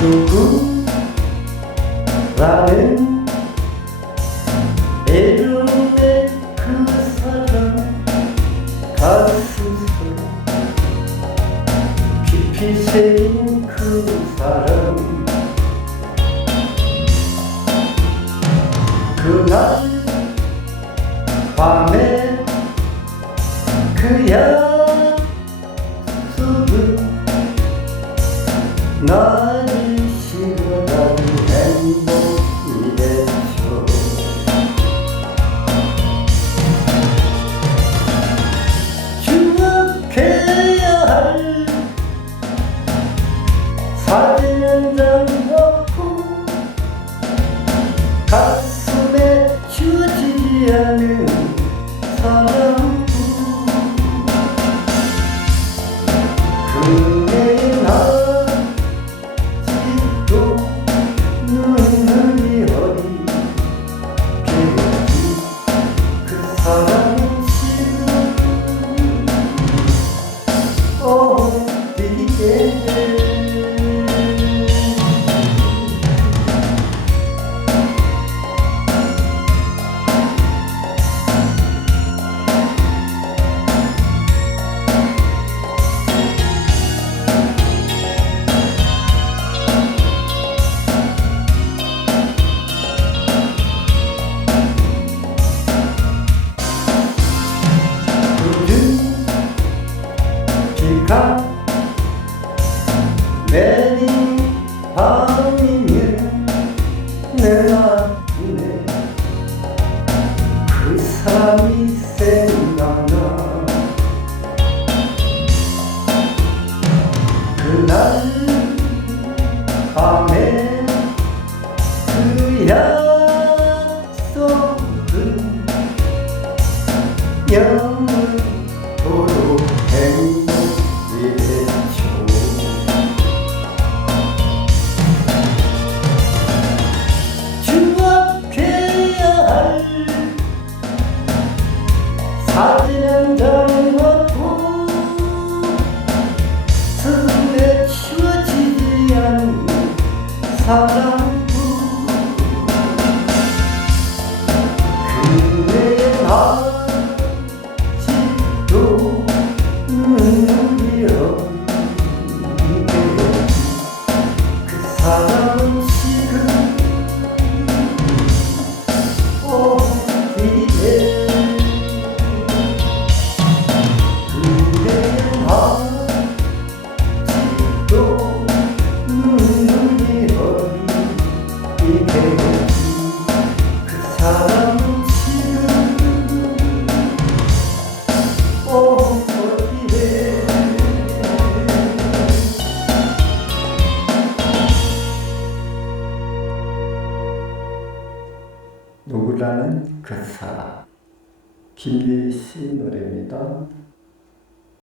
누구라는 이름의 그 사람 가슴 속 깊이 새긴 그 사람 그날 밤에 그약 가슴에 지워지지 않은 사랑 그 밤이면 내 앞에 그 사람이 생각나. 그날 밤에 그 약속은 영 아직도 눈물이 어리게 그 사랑은 누구라는 그 사람 김기희 씨 노래입니다.